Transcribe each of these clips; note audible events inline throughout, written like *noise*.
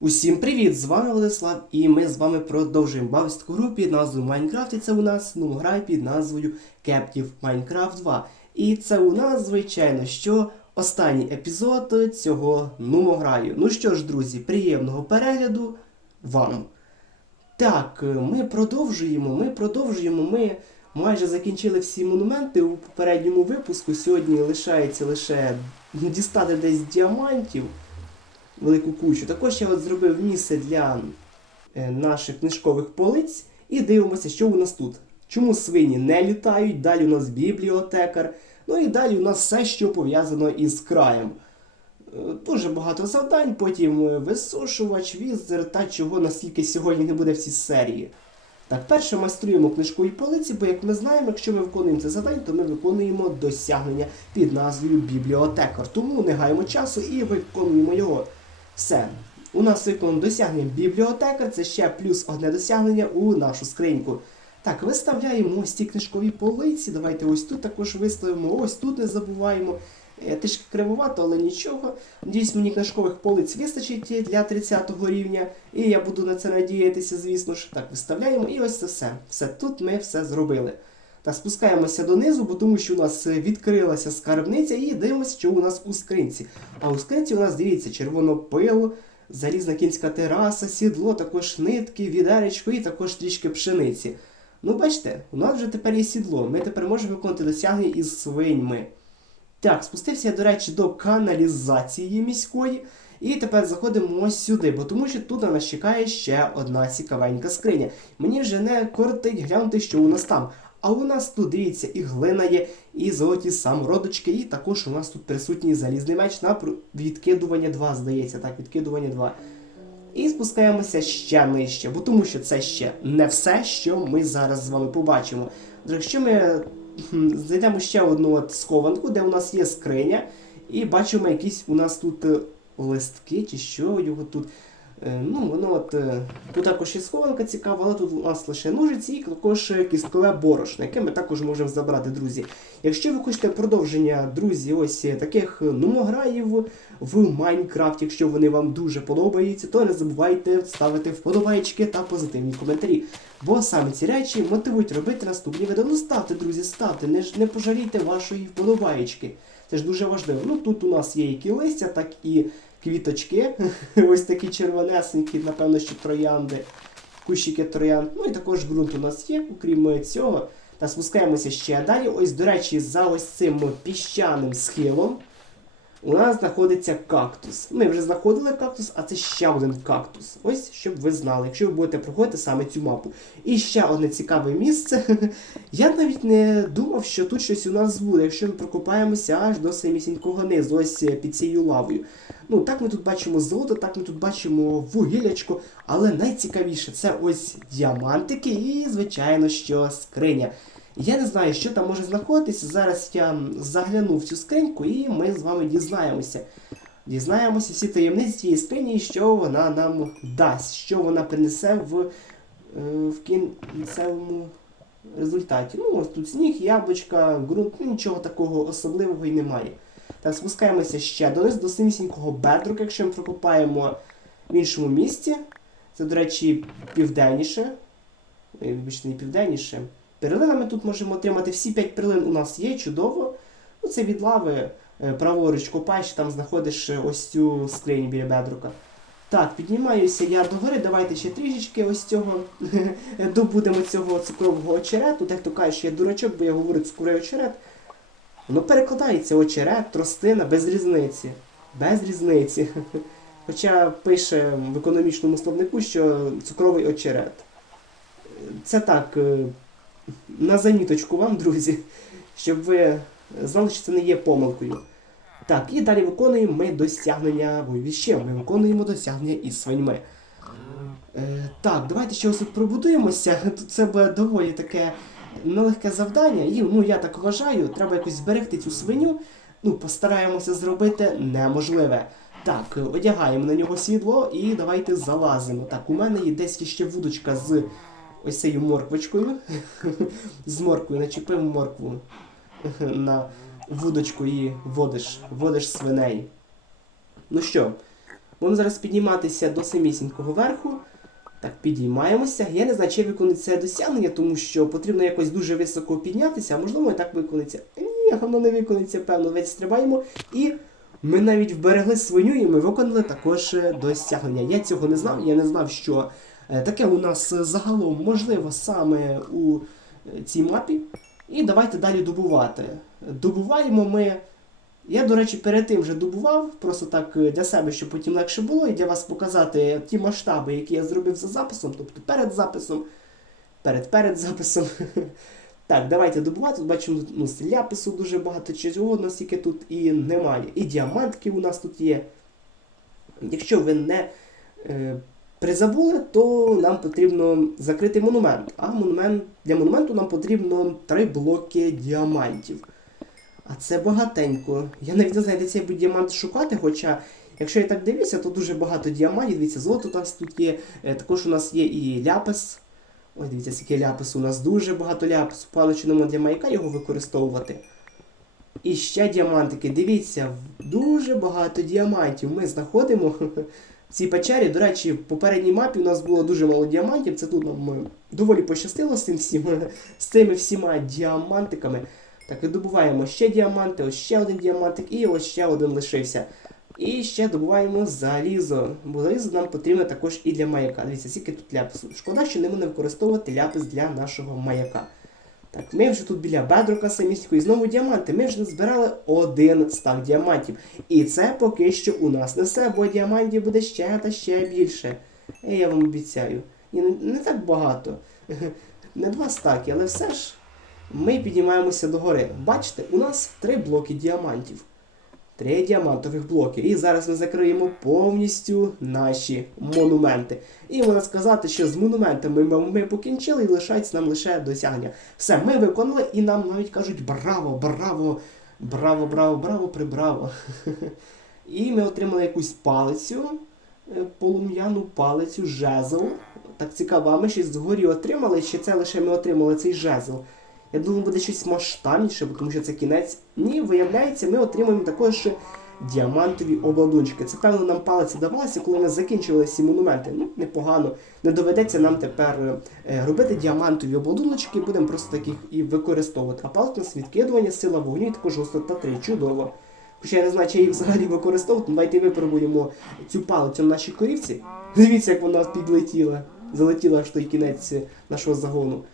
Усім привіт! З вами Владислав, і ми з вами продовжуємо бавити таку гру під назвою Minecraft. І це у нас ну, гра під назвою Captive Minecraft 2. І це у нас, звичайно, що останній епізод цього нумограю. Ну що ж, друзі, приємного перегляду вам. Так, ми продовжуємо, ми продовжуємо. Ми майже закінчили всі монументи у попередньому випуску. Сьогодні лишається лише дістати десь діамантів велику кучу. Також я от зробив місце для е, наших книжкових полиць і дивимося, що у нас тут. Чому свині не літають, далі у нас бібліотекар, ну і далі у нас все, що пов'язано із краєм. Е, Дуже багато завдань, потім е, висушувач, візер та чого настільки сьогодні не буде в цій серії. Так, перше майструємо книжкові полиці, бо як ми знаємо, якщо ми виконуємо це завдання, то ми виконуємо досягнення під назвою бібліотекар. Тому не гаємо часу і виконуємо його. Все. У нас виконано досягнення бібліотекар, це ще плюс одне досягнення у нашу скриньку. Так, виставляємо ось ці книжкові полиці. Давайте ось тут також виставимо, ось тут не забуваємо. Е, Трішки кривувато, але нічого. Надіюсь, мені книжкових полиць вистачить для 30 го рівня. І я буду на це надіятися, звісно ж. Так, виставляємо і ось це все. Все, тут ми все зробили. Та спускаємося донизу, бо тому що у нас е, відкрилася скарбниця і дивимося, що у нас у скринці. А у скринці у нас, дивіться, червонопил, залізна кінська тераса, сідло, також нитки, відеречко і також трішки пшениці. Ну, бачите, у нас вже тепер є сідло. Ми тепер можемо виконати досягнення із свиньми. Так, спустився я, до речі, до каналізації міської. І тепер заходимо ось сюди, бо тому що тут на нас чекає ще одна цікавенька скриня. Мені вже не кортить глянути, що у нас там. А у нас тут, дивіться, і глина є, і золоті самородочки, і також у нас тут присутній залізний меч на відкидування 2, здається, так, відкидування 2. І спускаємося ще нижче, бо тому що це ще не все, що ми зараз з вами побачимо. Якщо ми знайдемо ще одну от схованку, де у нас є скриня, і бачимо якісь у нас тут е, листки, чи що його тут. Е, Ну, воно от е, тут також є схованка цікава, але тут у нас лише ножиці і також е, кісткове борошно, яке ми також можемо забрати, друзі. Якщо ви хочете продовження, друзі, ось таких нумограїв в Майнкрафт, якщо вони вам дуже подобаються, то не забувайте ставити вподобайки та позитивні коментарі. Бо саме ці речі мотивують робити наступні відео. Ну ставте, друзі, ставте, не, не пожалійте вашої вподобаєчки. Це ж дуже важливо. Ну тут у нас є як і листя, так і квіточки. *laughs* Ось такі червонесенькі, напевно, що троянди, кущики троянд. Ну і також ґрунт у нас є, окрім цього. Та спускаємося ще далі. Ось, до речі, за ось цим піщаним схилом у нас знаходиться кактус. Ми вже знаходили кактус, а це ще один кактус. Ось щоб ви знали, якщо ви будете проходити саме цю мапу. І ще одне цікаве місце. *laughs* Я навіть не думав, що тут щось у нас буде, якщо ми прокопаємося аж до самісінького низу, ось е, під цією лавою. Ну, так ми тут бачимо золото, так ми тут бачимо вугілячко, але найцікавіше це ось діамантики і, звичайно, що скриня. Я не знаю, що там може знаходитися. Зараз я загляну в цю скриньку і ми з вами дізнаємося. Дізнаємося всі таємниці цієї скрині, що вона нам дасть, що вона принесе в, е, в кінцевому результаті. Ну, ось тут сніг, яблучка, ґрунт, ну нічого такого особливого і немає. Так, спускаємося ще донизу до самісінького бедрока, якщо ми прокопаємо в іншому місці. Це, до речі, південніше. Вибачте, не південніше. Перлинами тут можемо отримати всі 5 перлин у нас є, чудово. Ну, це від лави, е, праворуч копаєш, там знаходиш е, ось цю скриню біля бедрока. Так, піднімаюся я догори, давайте ще трішечки ось цього *laughs* добудемо цього цукрового очерету. Так то кажеш, я дурачок, бо я говорю цукровий очерет. Воно перекладається очерет, тростина, без різниці. Без різниці. *laughs* Хоча пише в економічному словнику, що цукровий очерет. Це так, е, на заміточку вам, друзі, щоб ви знали, що це не є помилкою. Так, і далі виконуємо ми досягнення ще. Ми виконуємо досягнення із свиньми. Е, так, давайте ще ось тут пробудуємося. Це буде доволі таке нелегке завдання. І ну я так вважаю, треба якось зберегти цю свиню. Ну, постараємося зробити неможливе. Так, одягаємо на нього сідло і давайте залазимо. Так, у мене є десь ще вудочка з ось цією морквочкою. *laughs* з морквою начепив моркву *laughs* на вудочку і водиш, водиш свиней. Ну що, Будемо зараз підніматися до самісінького верху. Так, підіймаємося. Я не знаю, чи виконати це досягнення, тому що потрібно якось дуже високо піднятися, а можливо і так виконується. Ні, воно не виконується, певно. Давайте стрибаємо. І ми навіть вберегли свиню і ми виконали також е, досягнення. Я цього не знав, я не знав, що таке у нас е, загалом можливо саме у е, цій мапі. І давайте далі добувати. Добуваємо ми. Я, до речі, перед тим вже добував, просто так е, для себе, щоб потім легше було, і для вас показати ті масштаби, які я зробив за записом, тобто перед записом, перед перед записом. *laughs* Так, давайте добувати. Тут бачимо, ну, ляпису дуже багато чого настільки тут і немає. І діамантки у нас тут є. Якщо ви не е, призабули, то нам потрібно закрити монумент. А монумент, для монументу нам потрібно три блоки діамантів. А це багатенько. Я навіть не знаю, де цей діамант шукати, хоча, якщо я так дивлюся, то дуже багато діамантів. Дивіться, золото у нас тут є. Е, Також у нас є і ляпис. Ой, дивіться, скільки ляпису. У нас дуже багато ляпису. Нам для маяка його використовувати. І ще діамантики. Дивіться, дуже багато діамантів. Ми знаходимо *laughs* в цій печері. До речі, в попередній мапі у нас було дуже мало діамантів. Це тут нам е, доволі пощастило з цим всім, з цими всіма діамантиками. Так, і добуваємо ще діаманти, ось ще один діамантик, і ось ще один лишився. І ще добуваємо залізо. Бо залізо нам потрібно також і для маяка. Дивіться, скільки тут ляпису. Шкода, що не можна використовувати ляпис для нашого маяка. Ми вже тут біля бедрока самісінько, і знову діаманти. Ми вже збирали один стак діамантів. І це поки що у нас не все, бо діамантів буде ще та ще більше. І Я вам обіцяю. І не, так багато. *laughs* Не два стаки, але все ж ми піднімаємося до гори. Бачите, у нас три блоки діамантів. Три діамантових блоки. І зараз ми закриємо повністю наші монументи. І можна сказати, що з монументами ми, ми покінчили і лишається нам лише досягнення. Все, ми виконали і нам навіть кажуть браво, браво, браво, браво, браво, прибраво. І ми отримали якусь палицю, е, полум'яну палицю, жезл. Так цікаво, а ми ще згорі отримали, чи це лише ми отримали цей жезл. Я думаю, буде щось масштабніше, тому що це кінець. Ні, виявляється, ми отримуємо також діамантові обладунчики. Це певно нам палиці давалося, коли ми закінчували ці монументи. Ну, непогано. Не доведеться нам тепер е, робити діамантові обладуночки, будемо просто таких і використовувати. А палець у нас відкидування, сила вогню і також густота 3. Чудово. Хоча я не знаю, чи її взагалі використовувати, ну, давайте випробуємо цю палицю на нашій корівці. Дивіться, як вона підлетіла. Залетіла аж той кінець нашого загону.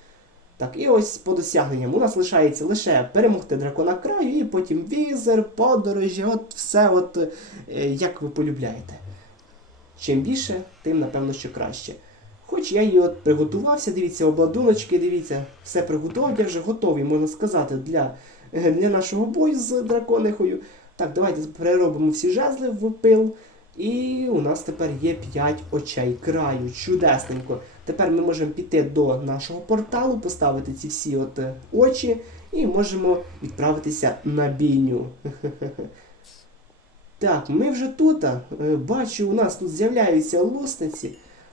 Так, і ось по досягненням у нас лишається лише перемогти дракона краю, і потім візер, подорожі, от все, от е, як ви полюбляєте. Чим більше, тим напевно, що краще. Хоч я і от приготувався, дивіться, обладуночки, дивіться, все приготував, я вже готовий, можна сказати, для, е, для нашого бою з драконихою. Так, давайте переробимо всі жезли в пил. І у нас тепер є 5 очей краю. Чудесненько. Тепер ми можемо піти до нашого порталу, поставити ці всі от е, очі і можемо відправитися на бійню. *laughs* Так, ми вже тут. е, Бачу, у нас тут з'являються лусниці.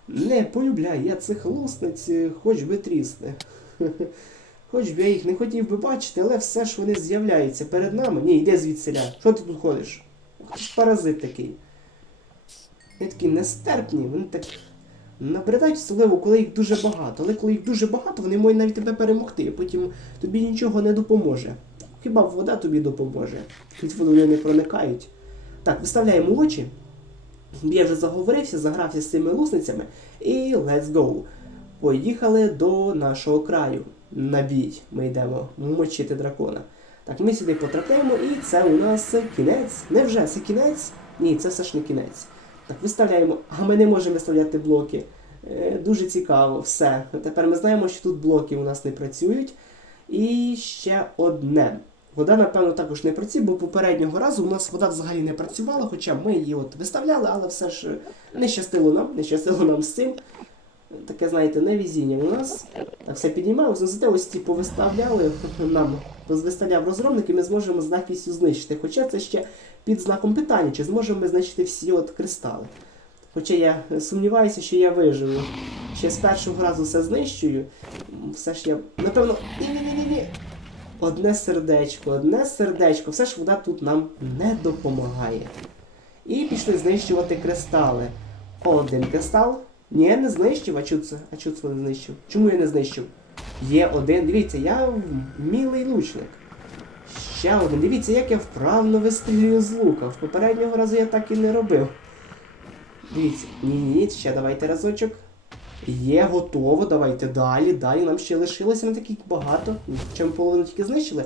Не полюбляю я цих лусниць, е, хоч би трісне. *laughs* Хоч би я їх не хотів би бачити, але все ж вони з'являються перед нами. Ні, йди звідсиля. Що ти тут ходиш? Паразит такий. Вони такі нестерпні, вони так набридають, особливо, коли їх дуже багато. Але коли їх дуже багато, вони можуть навіть тебе перемогти, а потім тобі нічого не допоможе. Хіба вода тобі допоможе? Від вони не проникають. Так, виставляємо очі. Я вже заговорився, загрався з цими лусницями. І let's go. Поїхали до нашого краю. На. Ми йдемо мочити дракона. Так, ми сюди потрапляємо, і це у нас кінець. Невже це кінець? Ні, це все ж не кінець. Так, виставляємо, а ми не можемо виставляти блоки. Е, дуже цікаво, все. Тепер ми знаємо, що тут блоки у нас не працюють. І ще одне. Вода, напевно, також не працює, бо попереднього разу у нас вода взагалі не працювала, хоча ми її от виставляли, але все ж е, не щастило нам, не щастило нам з цим. Таке, знаєте, невезіння у нас. Так, все піднімаємося. Зате ось ці повиставляли *laughs* нам, виставляв розробник, і ми зможемо з легкістю знищити. Хоча це ще під знаком питання, чи зможемо ми знищити всі от кристали. Хоча я сумніваюся, що я виживу. Ще з першого разу все знищую. Все ж я. Напевно. Ні-ні-ні-ні. Одне сердечко, одне сердечко. Все ж вода тут нам не допомагає. І пішли знищувати кристали. Один кристал. Ні, не знищив. А чого? А чого не знищив? Чому я не знищив? Є один. Дивіться, я вмілий лучник. Ще один. Дивіться, як я вправно вистрілюю з лука. В попереднього разу я так і не робив. Дивіться, ні, ні, ні, ще давайте разочок. Є, готово, давайте далі, далі. Нам ще лишилося не таких багато. Ми половину тільки знищили.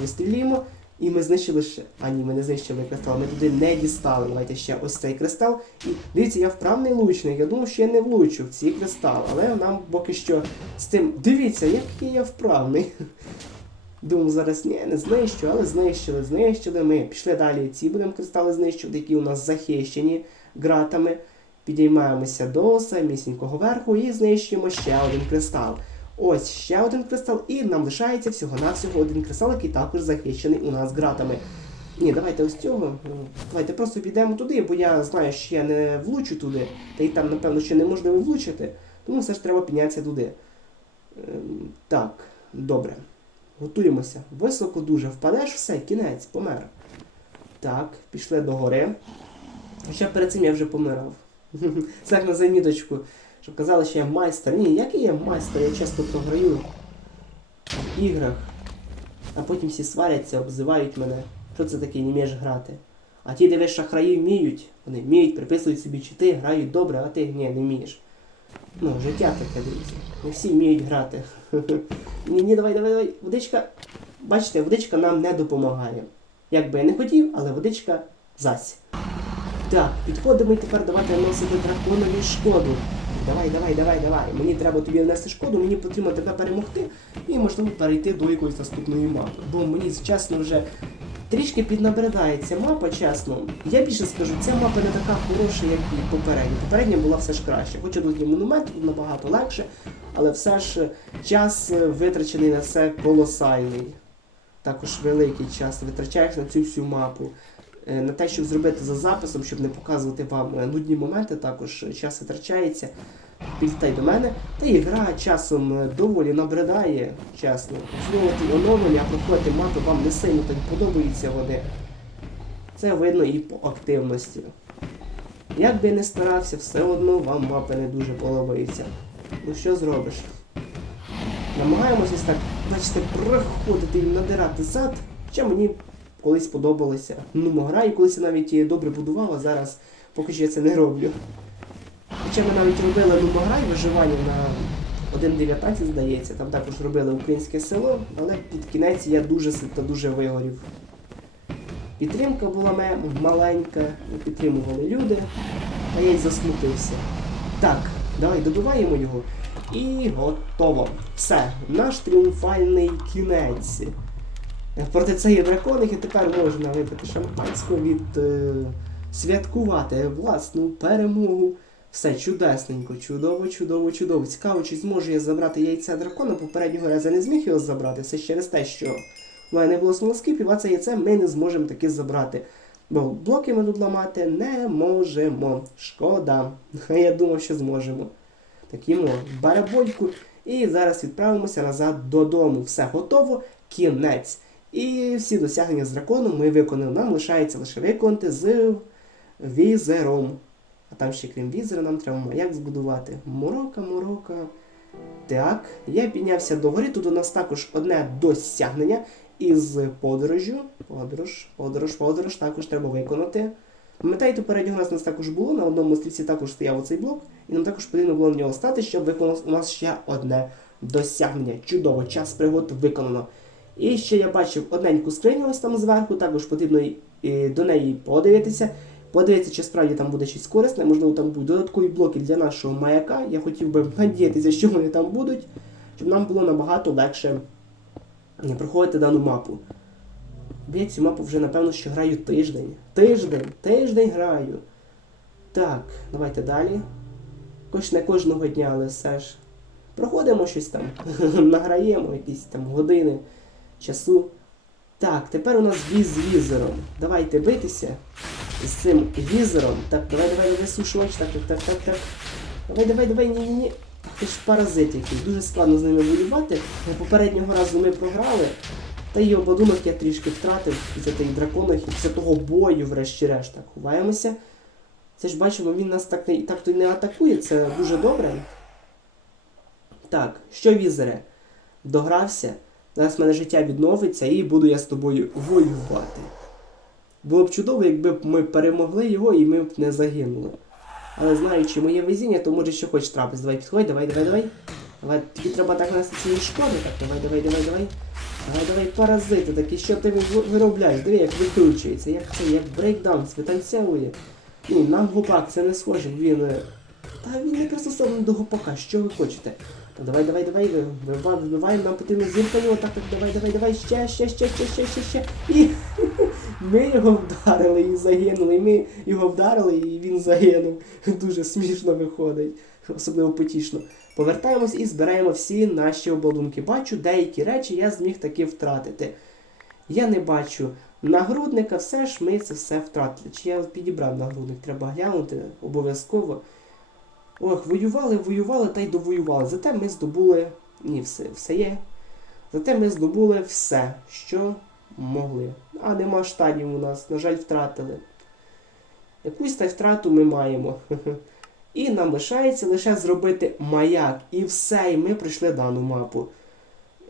Вистрілюємо. І ми знищили ще. А ні, ми не знищили кристал, ми туди не дістали. Давайте ще ось цей кристал. І дивіться, я вправний лучник. Я думав, що я не влучу в ці кристали, але нам поки що з цим. Дивіться, який я вправний. *laughs* Думав, зараз ні, не знищу, але знищили, знищили. Ми пішли далі. Ці будемо кристали знищувати, які у нас захищені ґратами. Підіймаємося до самісінького верху і знищуємо ще один кристал. Ось ще один кристал, і нам лишається всього-навсього один кристал, який також захищений у нас ґратами. Ні, давайте ось цього. Давайте просто підемо туди, бо я знаю, що я не влучу туди, та й там, напевно, ще неможливо влучити. Тому все ж треба піднятися туди. Ем, так, добре. Готуємося. Високо дуже впадеш, все, кінець, помер. Так, пішли до гори. Хоча перед цим я вже помирав. *laughs* Це на заміточку. Щоб казали, що я майстер. Ні, який я майстер, я часто програю в іграх. А потім всі сваряться, обзивають мене. Що це таке, не вмієш грати? А ті, дивись, шахраї вміють. Вони вміють, приписують собі чити, грають добре, а ти ні, не вмієш. Ну, життя таке, дивіться. Не всі вміють грати. *laughs* Ні, ні, давай, давай, давай. Водичка. Бачите, водичка нам не допомагає. Як би я не хотів, але водичка зась. Так, підходимо і тепер давайте наносити драконові шкоду. Давай, давай, давай, давай. Мені треба тобі внести шкоду, мені потрібно тебе перемогти і можливо перейти до якоїсь наступної мапи. Бо мені чесно вже трішки піднабридається мапа, чесно. Я більше скажу, ця мапа не така хороша, як і попередня. Попередня була все ж краще. Хоча тут є монумент, тут набагато легше, але все ж час е, витрачений на це колосальний. Також великий час витрачаєш на цю всю мапу. Е, На те, щоб зробити за записом, щоб не показувати вам е, нудні моменти, також час витрачається. Підлітай до мене. Та і гра часом е, доволі набридає, чесно. Знову оновлення, проходити мапи вам не сильно так подобаються вони. Це видно і по активності. Як би не старався, все одно вам мапи не дуже подобаються. Ну що зробиш? Намагаємося так, бачите, проходити і надирати зад, що мені колись подобалося. Ну, гра, і колись я навіть її добре будував, а зараз поки що я це не роблю. Хоча ми навіть робили нумограй виживання на 1.19, здається, там також робили українське село, але під кінець я дуже сильно дуже вигорів. Підтримка була маленька, не підтримували люди, а я й засмутився. Так, давай добиваємо його. І готово. Все, наш тріумфальний кінець. Проти цієї драконихи тепер можна випити шампанського від е, святкувати власну перемогу. Все чудесненько, чудово, чудово, чудово. Цікаво, чи зможу я забрати яйця дракона. Попереднього разу я не зміг його забрати. Все через те, що в мене не було смолоскипів, а це яйце ми не зможемо таки забрати. Бо блоки ми тут ламати не можемо. Шкода. *laughs* Я думав, що зможемо. Так їмо барабольку. І зараз відправимося назад додому. Все готово, кінець. І всі досягнення з драконом ми виконали. Нам лишається лише виконати з візером. А там ще крім візера нам треба маяк збудувати. Морока, морока. Так, я піднявся до гори. Тут у нас також одне досягнення із подорожю. Подорож, подорож, подорож також треба виконати. Пам'ятаєте, попереднього разу у нас також було, на одному стрільці також стояв оцей блок, і нам також потрібно було на нього стати, щоб виконати у нас ще одне досягнення. Чудово, час пригод виконано. І ще я бачив одненьку скриню ось там зверху, також потрібно до неї подивитися. Подивитися, чи справді там буде щось корисне, можливо, там будуть додаткові блоки для нашого маяка. Я хотів би надіятися, що вони там будуть, щоб нам було набагато легше е, проходити дану мапу. Бо я цю мапу вже, напевно, що граю тиждень. Тиждень, тиждень граю. Так, давайте далі. Хоч не кожного дня, але все ж. Проходимо щось там, *laughs* награємо якісь там години часу. Так, тепер у нас віз з візером. Давайте битися з цим візером. Так, давай, давай, давай, сушувач. Так, так, так, так, так. Давай, давай, давай, ні, ні. Ти ж паразит який. Дуже складно з ними воювати. Попереднього разу ми програли. Та й обладунок я трішки втратив після тих драконів і після того бою, врешті-решт. Так, ховаємося. Це ж бачимо, він нас так, не, так то й не атакує, це дуже добре. Так, що візере? Догрався. Зараз в мене життя відновиться і буду я з тобою воювати. Було б чудово, якби б ми перемогли його і ми б не загинули. Але знаючи моє везіння, то може що хочеш трапити. Давай підходь, давай, давай, давай. Давай, тобі треба так нанести цієї шкоди. Так, давай, давай, давай, давай. Давай, давай, паразити, такі, що ти виробляєш? Диви, як викручується, як це, як брейкданс, витанцьовує. Ні, нам гопак, це не схоже, він. е, Та він не пристосований до гопака, що ви хочете? Давай, давай, давай, вибивай, вибивай, нам потрібно зірка його, так, давай, давай, давай, ще, ще, ще, ще, ще, ще, ще. І *laughs* ми його вдарили і загинули. І ми його вдарили, і він загинув. Дуже смішно виходить, особливо потішно. Повертаємось і збираємо всі наші обладунки. Бачу, деякі речі я зміг таки втратити. Я не бачу нагрудника, все ж ми це все втратили. Чи я підібрав нагрудник, треба глянути обов'язково. Ох, воювали, воювали та й довоювали. Зате ми здобули. Ні, все, все є. Зате ми здобули все, що могли. А нема штанів у нас, на жаль, втратили. Якусь та втрату ми маємо. *laughs* І нам лишається лише зробити маяк. І все, і ми пройшли дану мапу.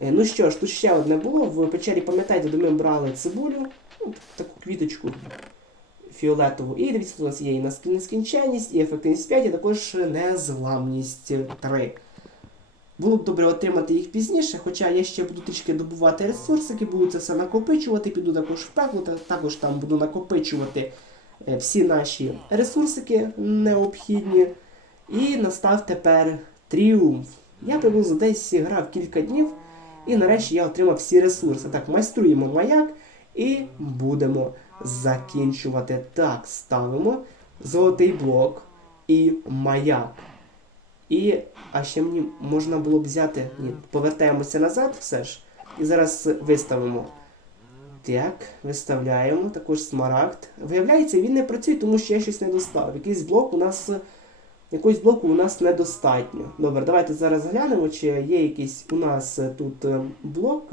Е, Ну що ж, тут ще одне було. В печері, пам'ятаєте, де ми брали цибулю, ну, таку квіточку фіолетову. І дивіться, тут у нас є і нескінченність, і ефективність 5, і також незламність 3. Було б добре отримати їх пізніше, хоча я ще буду трішки добувати ресурсики, буду це все накопичувати, піду також в пекло, та- також там буду накопичувати е, всі наші ресурсики необхідні. І настав тепер тріумф. Я приблизно десь грав кілька днів, і нарешті я отримав всі ресурси. Так, майструємо маяк і будемо закінчувати. Так, ставимо золотий блок і маяк. І, а ще мені можна було б взяти. Ні, повертаємося назад все ж. І зараз виставимо. Так, виставляємо також смарагд. Виявляється, він не працює, тому що я щось не достав. Якийсь блок у нас. Якогось блоку у нас недостатньо. Добре, давайте зараз глянемо, чи є якийсь у нас тут е, блок.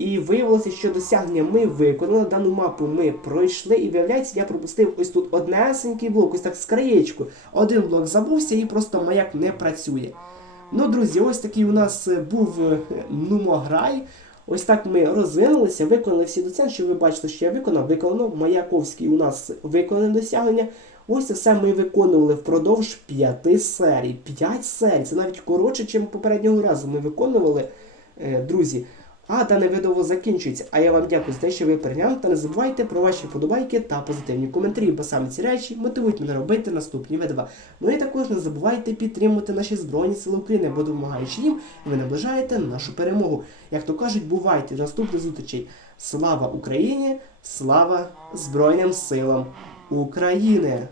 І виявилося, що досягнення ми виконали, дану мапу ми пройшли, і виявляється, я пропустив ось тут однесенький блок, ось так з краєчку. Один блок забувся і просто маяк не працює. Ну, друзі, ось такий у нас е, був е, нумограй. Ось так ми розвинулися, виконали всі доцент, що ви бачите, що я виконав, виконано. Маяковський у нас виконане досягнення. Ось це все ми виконували впродовж п'яти серій. П'ять серій. Це навіть коротше, ніж попереднього разу ми виконували, е, друзі. А дане відео закінчується. А я вам дякую за те, що ви переглянули. Та не забувайте про ваші вподобайки та позитивні коментарі, бо саме ці речі мотивують мене робити наступні відео. Ну і також не забувайте підтримувати наші Збройні Сили України, бо допомагаючи їм, ви наближаєте нашу перемогу. Як то кажуть, бувайте наступних зустрічей. Слава Україні! Слава Збройним силам України!